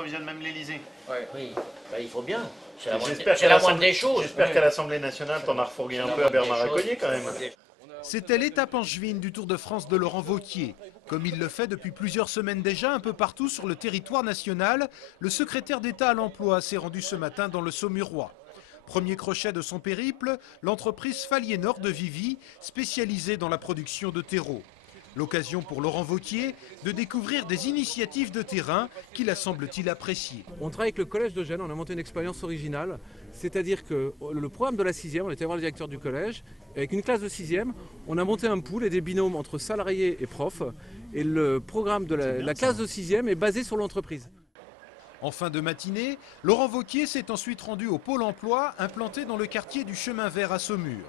approvisionne même l'Elysée. Ouais. Oui, bah, il faut bien. C'est J'espère la moindre des choses. J'espère qu'à l'Assemblée nationale, t'en as refourgué un peu à Bernard Accoyer quand même. C'était l'étape angevine du Tour de France de Laurent Wauquiez. Comme il le fait depuis plusieurs semaines déjà, un peu partout sur le territoire national, le secrétaire d'État à l'emploi s'est rendu ce matin dans le Saumurois. Premier crochet de son périple, l'entreprise Faliénor de Vivy, spécialisée dans la production de terreau. L'occasion pour Laurent Wauquiez de découvrir des initiatives de terrain qu'il a, semble-t-il, appréciées. On travaille avec le collège de Gênes, on a monté une expérience originale, c'est-à-dire que le programme de la 6e, on était voir le directeur du collège, avec une classe de 6e, on a monté un pool et des binômes entre salariés et profs, et le programme de la classe de 6e est basé sur l'entreprise. En fin de matinée, Laurent Wauquiez s'est ensuite rendu au Pôle emploi implanté dans le quartier du Chemin Vert à Saumur.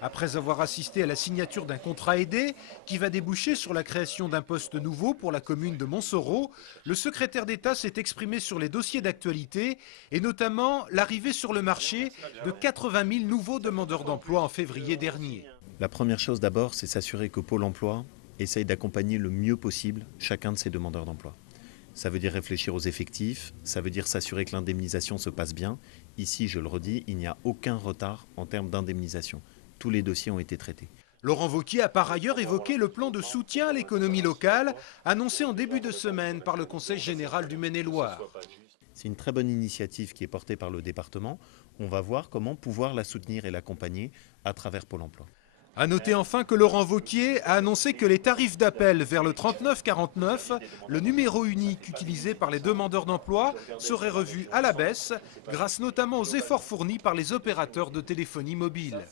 Après avoir assisté à la signature d'un contrat aidé qui va déboucher sur la création d'un poste nouveau pour la commune de Montsoreau, le secrétaire d'État s'est exprimé sur les dossiers d'actualité et notamment l'arrivée sur le marché de 80 000 nouveaux demandeurs d'emploi en février dernier. La première chose d'abord, c'est s'assurer que Pôle emploi essaye d'accompagner le mieux possible chacun de ces demandeurs d'emploi. Ça veut dire réfléchir aux effectifs, ça veut dire s'assurer que l'indemnisation se passe bien. Ici, je le redis, il n'y a aucun retard en termes d'indemnisation. Tous les dossiers ont été traités. Laurent Wauquiez a par ailleurs évoqué le plan de soutien à l'économie locale annoncé en début de semaine par le Conseil général du Maine-et-Loire. C'est une très bonne initiative qui est portée par le département. On va voir comment pouvoir la soutenir et l'accompagner à travers Pôle emploi. A noter enfin que Laurent Wauquiez a annoncé que les tarifs d'appel vers le 3949, le numéro unique utilisé par les demandeurs d'emploi, seraient revus à la baisse, grâce notamment aux efforts fournis par les opérateurs de téléphonie mobile.